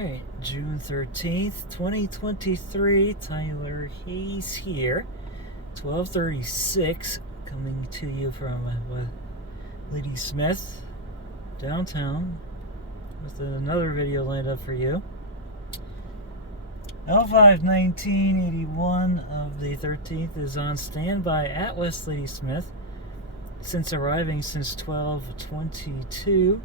Alright, June 13th, 2023, Tyler Hayes here, 12:36, coming to you from Ladysmith, downtown, with another video lined up for you. L51981 of the 13th is on standby at West Ladysmith since arriving since 12:22.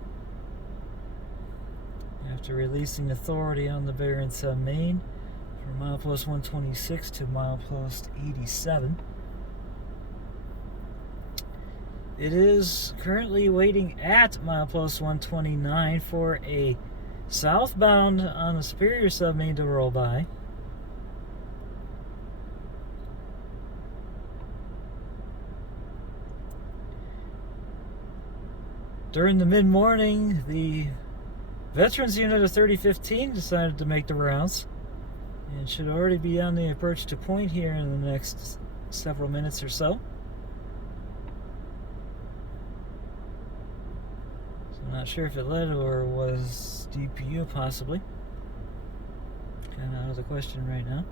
After releasing authority on the variance main from milepost 126 to milepost 87. It is currently waiting at milepost 129 for a southbound on the Superior submain to roll by. During the mid-morning, the Veterans Unit of 3015 decided to make the rounds and should already be on the approach to point here in the next several minutes or so. So I'm not sure if it led or was DPU possibly. Kind of out of the question right now.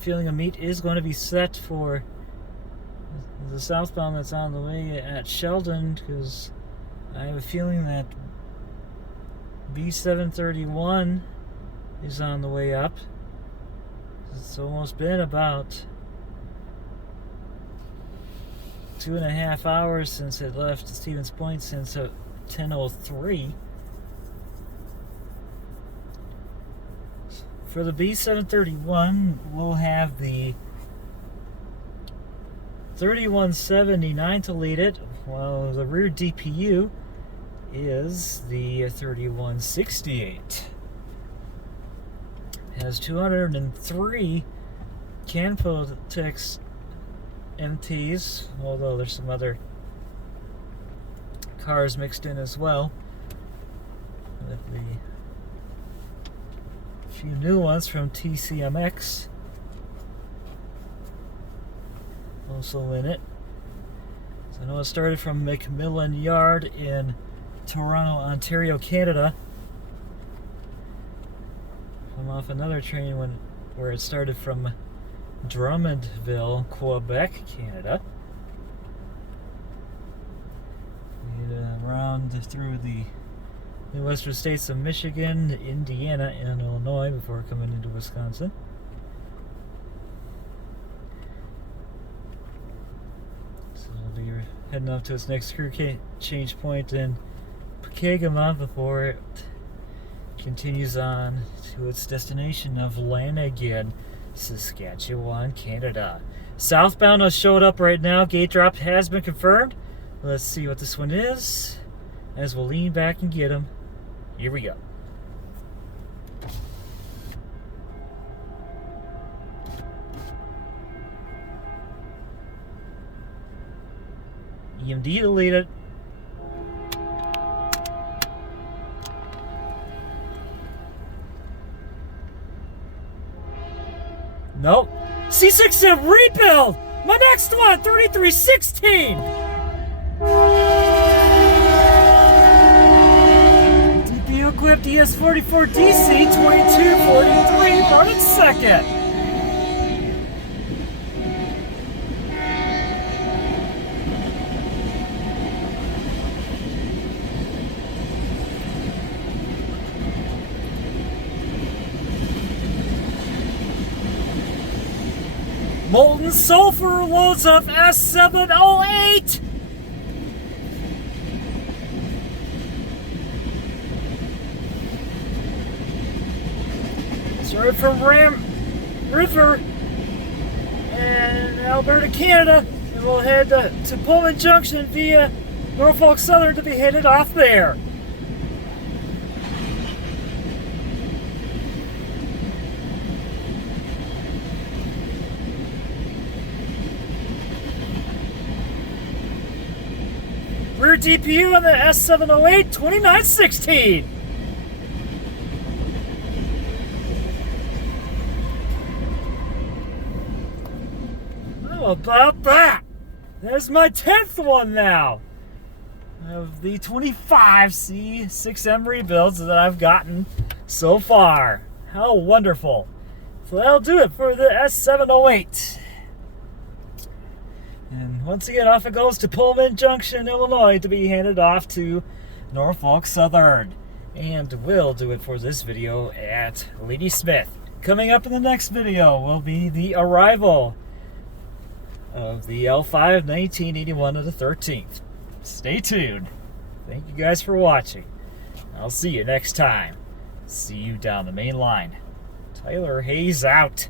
Feeling a meet is going to be set for the southbound that's on the way at Sheldon, because I have a feeling that B731 is on the way up. It's almost been about 2.5 hours since it left Stevens Point, since 10:03. For the B731, we'll have the 3179 to lead it, while the rear DPU is the 3168. It has 203 Canpotex MTs, although there's some other cars mixed in as well, with the few new ones from TCMX also in it. So I know it started from McMillan Yard in Toronto, Ontario, Canada. I'm off another train where it started from Drummondville, Quebec, Canada. Around through the western states of Michigan, Indiana, and Illinois before coming into Wisconsin. So we'll be heading up to its next crew change point in Pokegama before it continues on to its destination of Lanigan, Saskatchewan, Canada. Southbound has showed up right now. Gate drop has been confirmed. Let's see what this one is, as we'll lean back and get him. Here we go. EMD deleted. Nope. C6 rebuild! My next one, 3316! Equipped ES44 DC 2243, running second. Molten sulfur loads of S708. Started from Ram River in Alberta, Canada, and we'll head to Pullman Junction via Norfolk Southern to be headed off there. Rear DPU on the S708 2916. How about that? There's my 10th one now of the 25 C6M rebuilds that I've gotten so far. How wonderful. So that'll do it for the S708. And once again, off it goes to Pullman Junction, Illinois, to be handed off to Norfolk Southern. And we'll do it for this video at Ladysmith. Coming up in the next video will be the arrival of the L5 1981 of the 13th. Stay tuned. Thank you guys for watching. I'll see you next time. See you down the main line. Tyler Hayes out.